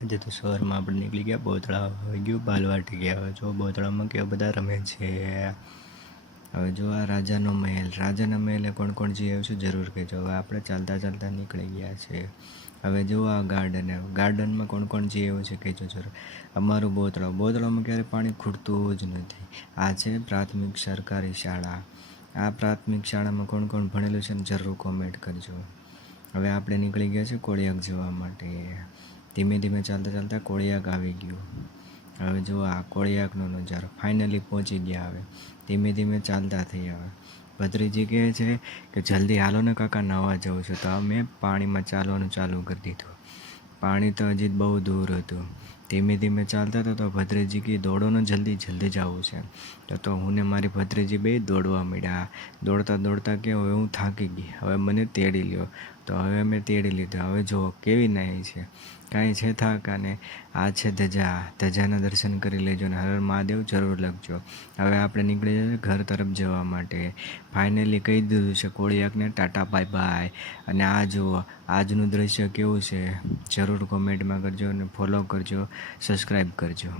આજે તો સવારમાં આપણે નીકળી ગયા બોતળા આવી ગયું બાલવાટી ગયા. હવે જો બોતળામાં કેવા બધા રમે છે. હવે જો આ રાજાના મહેલે કોણ કોણ જઈ આવ્યું છે જરૂર કહેજો. હવે આપણે ચાલતા ચાલતા નીકળી ગયા છે. હવે જો આ ગાર્ડનમાં કોણ કોણ જઈ આવ્યું છે કહેજો જરૂર. અમારું બોતળામાં ક્યારેય પાણી ખૂટતું જ નથી. આ છે પ્રાથમિક સરકારી શાળા. આ પ્રાથમિક શાળામાં કોણ કોણ ભણેલું છે ને જરૂર કોમેન્ટ કરજો. હવે આપણે નીકળી ગયા છે કોળિયાક જવા માટે. ધીમે ધીમે ચાલતા ચાલતા કોળિયાક આવી ગયું. હવે જો આ કોળિયાકનો નજારો ફાઇનલી પહોંચી ગયા. હવે ધીમે ધીમે ચાલતા થઈ. હવે ભત્રીજી કહે છે કે જલ્દી હાલો ને કાકા, નવા જવું છે. તો અમે પાણીમાં ચાલવાનું ચાલુ કરી દીધું. પાણી તો હજી બહુ દૂર હતું. ધીમે ધીમે ચાલતા હતા તો ભત્રીજી કે દોડો ને, જલ્દી જવું છે. તો હું ને મારી ભત્રીજી બે દોડવા મળ્યા. દોડતા દોડતા કે હવે હું થાકી ગઈ, હવે મને તેડી લ્યો. તો હવે અમે તેડી લીધા. હવે જુઓ કેવી નાઈ છે, કાંઈ છે થાક. અને આ છે ધજાના દર્શન કરી લેજો ને હર હર મહાદેવ જરૂર લખજો. હવે આપણે નીકળી જઈએ ઘર તરફ જવા માટે. ફાઇનલી કહી દીધું છે કોળિયાકને ટાટા બાય બાય. અને આ જુઓ આજનું દ્રશ્ય કેવું છે જરૂર કોમેન્ટમાં કરજો અને ફોલો કરજો, સબસ્ક્રાઈબ કરજો.